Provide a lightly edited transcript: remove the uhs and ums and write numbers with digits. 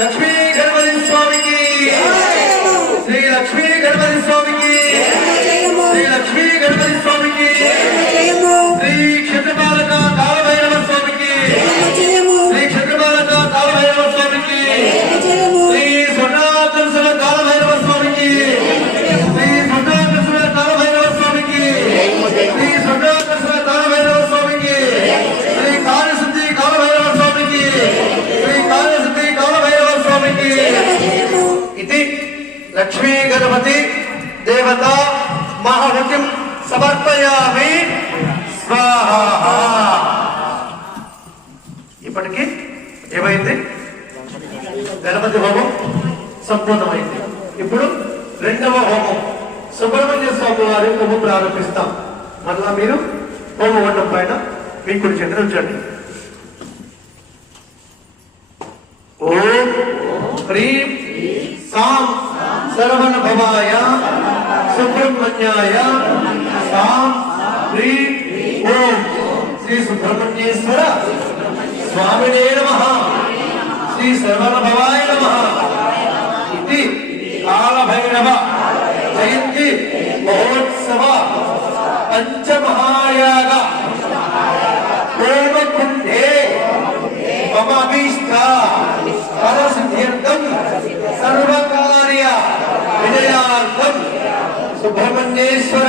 లక్ష్మీ గణపతి స్వామికి శ్రీ లక్ష్మీ గణపతి స్వామికి శ్రీ లక్ష్మీ గణపతి స్వామికి శ్రీ క్షేత్రపాలక కాలభైరవ స్వామికి శ్రీ క్షేత్రపాలక కాలభైరవ స్వామికి శ్రీ స్వర్ణాకర్షణ కాలభైరవ స్వామికి శ్రీ స్వర్ణాకర్షణ కాలభైరవ స్వామికి శ్రీ స్వర్ణాకర్షణ కాలభైరవ స్వామికి శ్రీ కార్యసిద్ధి కాలభైరవ స్వామికి శ్రీ కార్యసిద్ధి కాలభైరవ స్వామికి ఇది లక్ష్మీ గణపతి దేవత మహాహుతిం సమర్పయామి స్వాహా. ఇప్పటికీ ఏమైంది? గణపతి హోమం సంపూర్ణమైంది. ఇప్పుడు రెండవ హోమం సుబ్రహ్మణ్య స్వామి వారి హోమం ప్రారంభిస్తాం. మళ్ళా మీరు హోమగుండం పైన మీ కుడి చేతిని ఉంచండి. ఓం హ్రీం సాం సర్వణ భవాయ సుబ్రహ్మణ్యాయ సాం హ్రీం ఓం శ్రీ సుబ్రహ్మణ్యేశ్వర స్వామినే నమః శ్రీ సర్వణ భవాయ నమః. ఇది కాలభైరవ జయంతి మహోత్సవ పంచమహాయాగ హోమకుండే మమ అభీష్ట ఫలసిద్ధ్యర్థం సర్వకార్య విజయార్థం సుబ్రహ్మణ్యేశ్వర